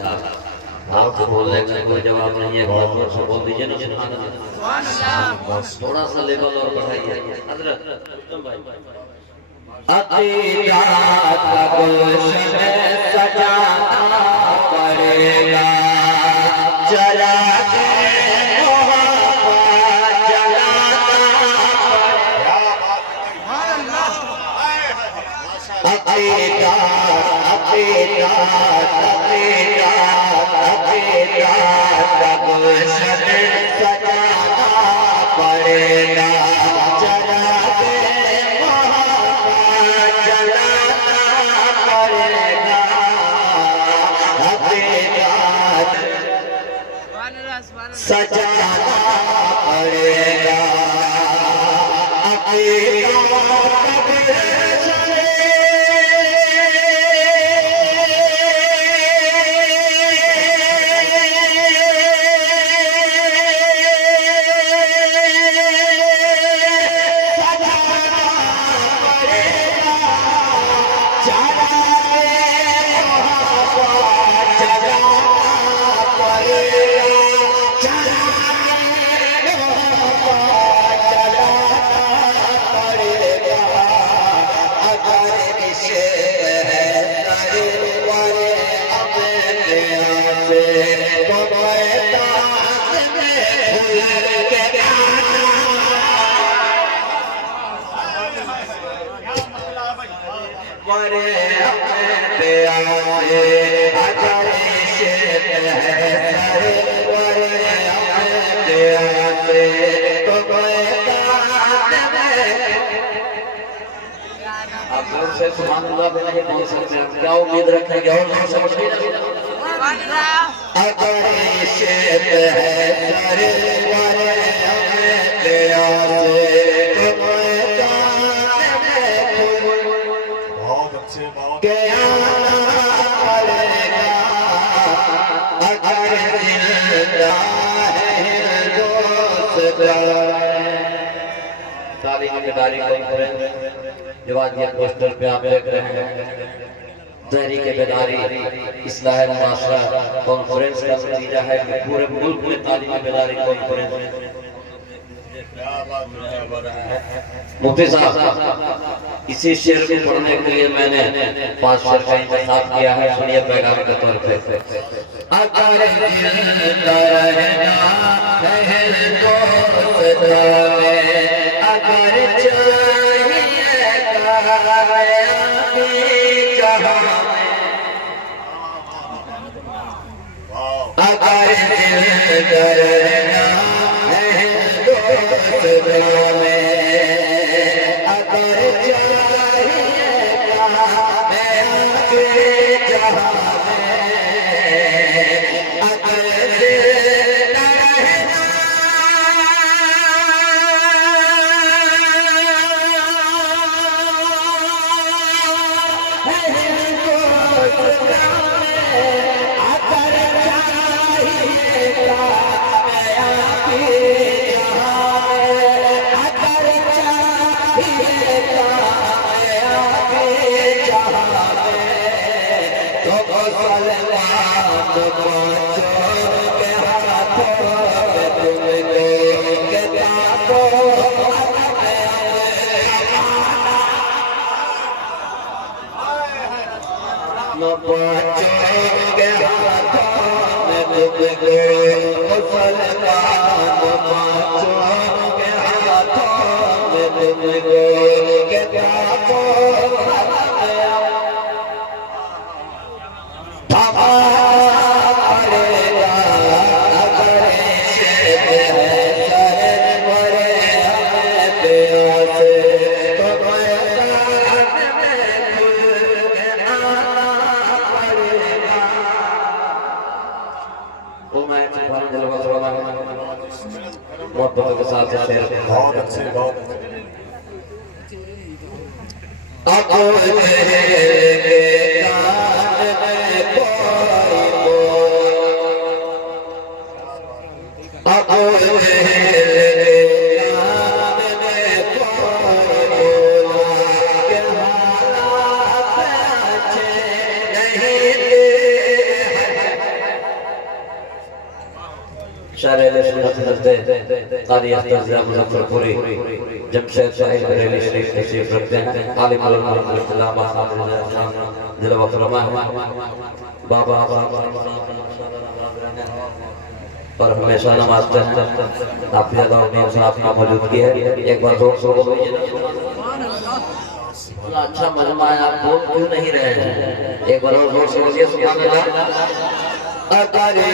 आपको बोलने का कोई जवाब नहीं है, बहुत से बोल दीजिए ना सुभान अल्लाह। थोड़ा सा लेवल और बढ़ाइए हजरत अतीया का गुलशन सजाना पड़ेगा, चला के मोहब्बत जलाना पड़ेगा। अतीया का गुलशन सजाना पड़ेगा, चला के मोहब्बत जलाना पड़ेगा। सजाना पड़ेगा। सुभान अल्लाह बोला है नहीं सकते, क्या उम्मीद रखेंगे और नहीं समझिए। अगर शेर है सारे वाले ले आते बहुत अच्छे बहुत क्या पड़ेगा। अगर जिंदा है दोस्त तारीख की तारीख कॉन्फ्रेंस जो आज ये पोस्टर पे आप देख रहे हैं, तहरीक बेदारी इस्लाह माशरा कॉन्फ्रेंस का नतीजा है कि पूरे मुल्क में तालीम बेदारी कॉन्फ्रेंस। मुफ्ती साहब इसी शेर को पढ़ने के लिए मैंने 5 शेर का इंतखाब किया है, सुनिए पैगाम के तौर पे। अगर जिंदा रहना है दोस्त में, अगर अगर दिल करना है दोस्त में, अगर चाहिएगा मैं आगे जहाँ में, अगर दिल करना के साथ बहुत अच्छे बहुत शायर सुन्नत हज़रत क़ादी अख्तर ज़िया मुज़फ़्फ़रपुरी जमशेद साहिब बरेली शरीफ तशरीफ रखते हैं। आलिम उलमा दिल वक़रमा बाबा पर हमेशा नमाज़ हैं। आप ज़्यादा उम्मीद से आपकी मौजूदगी है। एक बार जोर से बोलो अच्छा मजमा है, आप बोल क्यों नहीं रहे हैं? एक बार और जोर से बोलिए सुभान अल्लाह। अकारे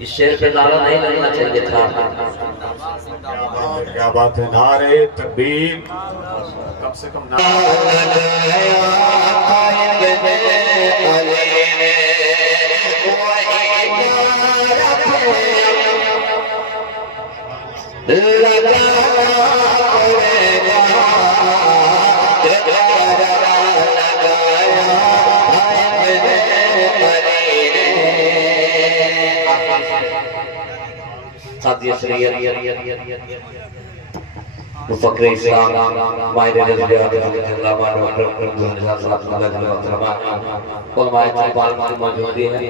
इस शेर पे नारा नहीं लगना चाहिए था। क्या बात है, नारे तकबीर कम से कम मुफक्किर इस्लाम माहिर नज़रियात अल्लामा डॉक्टर अब्दुल रज़ाक साहब उलमाए चौपाल की मौजूदगी है।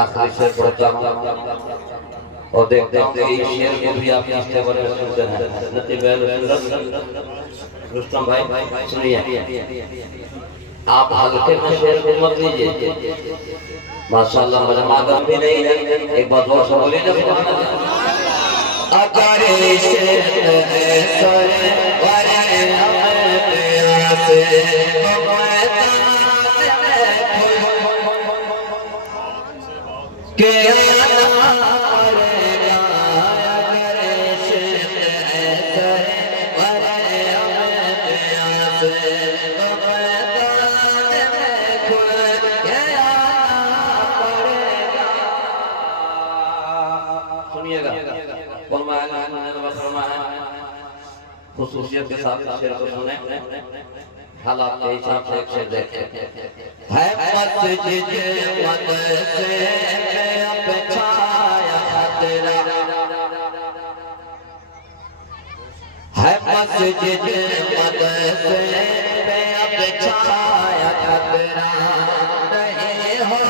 आखिरी शेर पढ़ता हूँ और देखते हैं कि इस शेर को भी आप किस लेवल में सुनते हैं। नतीब रुस्तम भाई सुनिए, आप हल्के में शेर को मत लीजिए। माशाअल्लाह मजा मादम भी नहीं है। एक बार जोर से बोलिए ना सुभान अल्लाह। अगर शेर सर वरे से के खुसूसियत के साथ शेर को सुने, हालात के हिसाब से एक शेर देखें। है मस्जिद मदरसे में अब छाया तेरा, है मस्जिद मदरसे में अब छाया तेरा, नहीं हो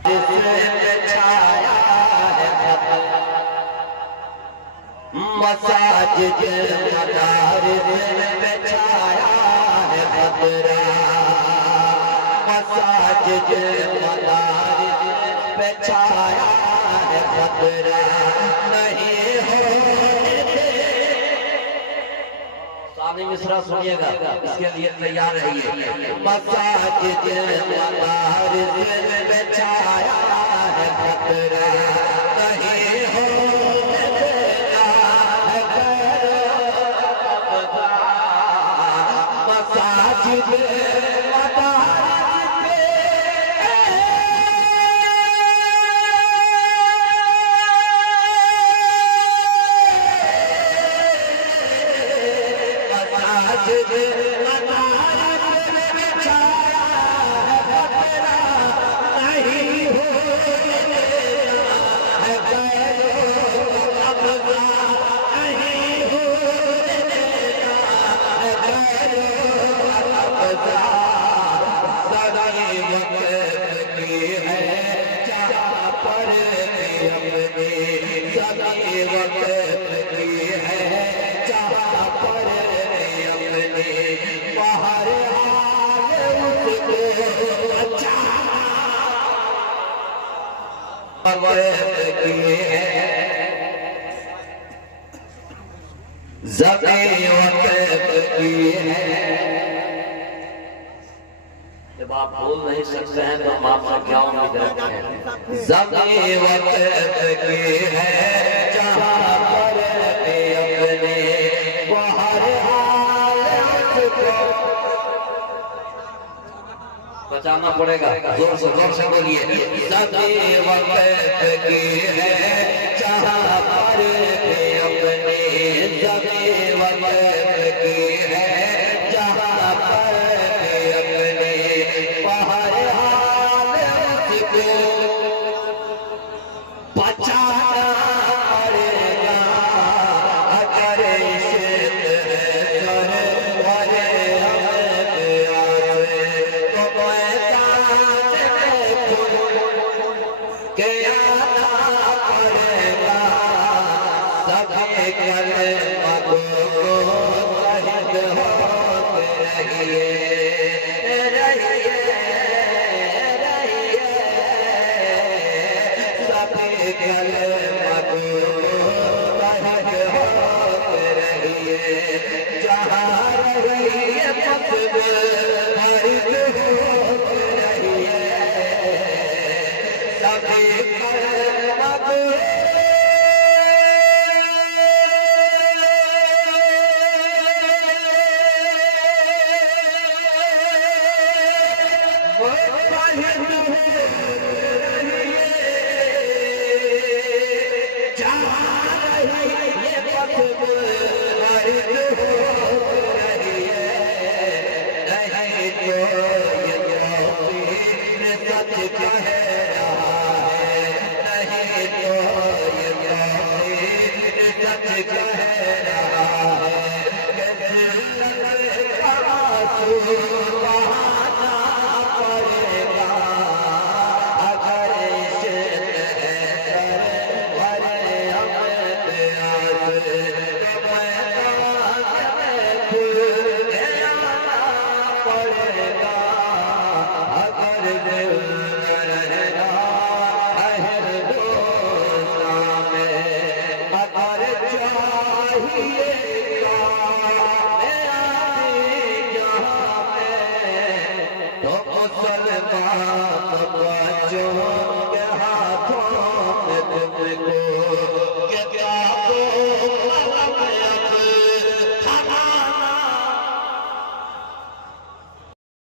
देता है मसाजिद मदारिस में छाया है खतरा, मसाजिद मदारिस में छाया है खतरा, नहीं हो। सानी मिश्रा सुनिएगा, इसके लिए तैयार रहिए। मसाजिद मदारिस में छाया है खतरा, नहीं हो जब आप बोल नहीं सकते हैं तो हम आपसे क्या उम्मीद रखते हैं। ज़मीं वक़्त की है जहाँ पर अपने बाहर हालत को बचाना पड़ेगा। जोर से बोलिए। ज़मीं वक़्त की है जहाँ पर अपने, ज़मीं वक़्त की है जहाँ पर अपने बाहर हालत को बचाना पड़ेगा। अगर कल मत को शहीद होते रहिए।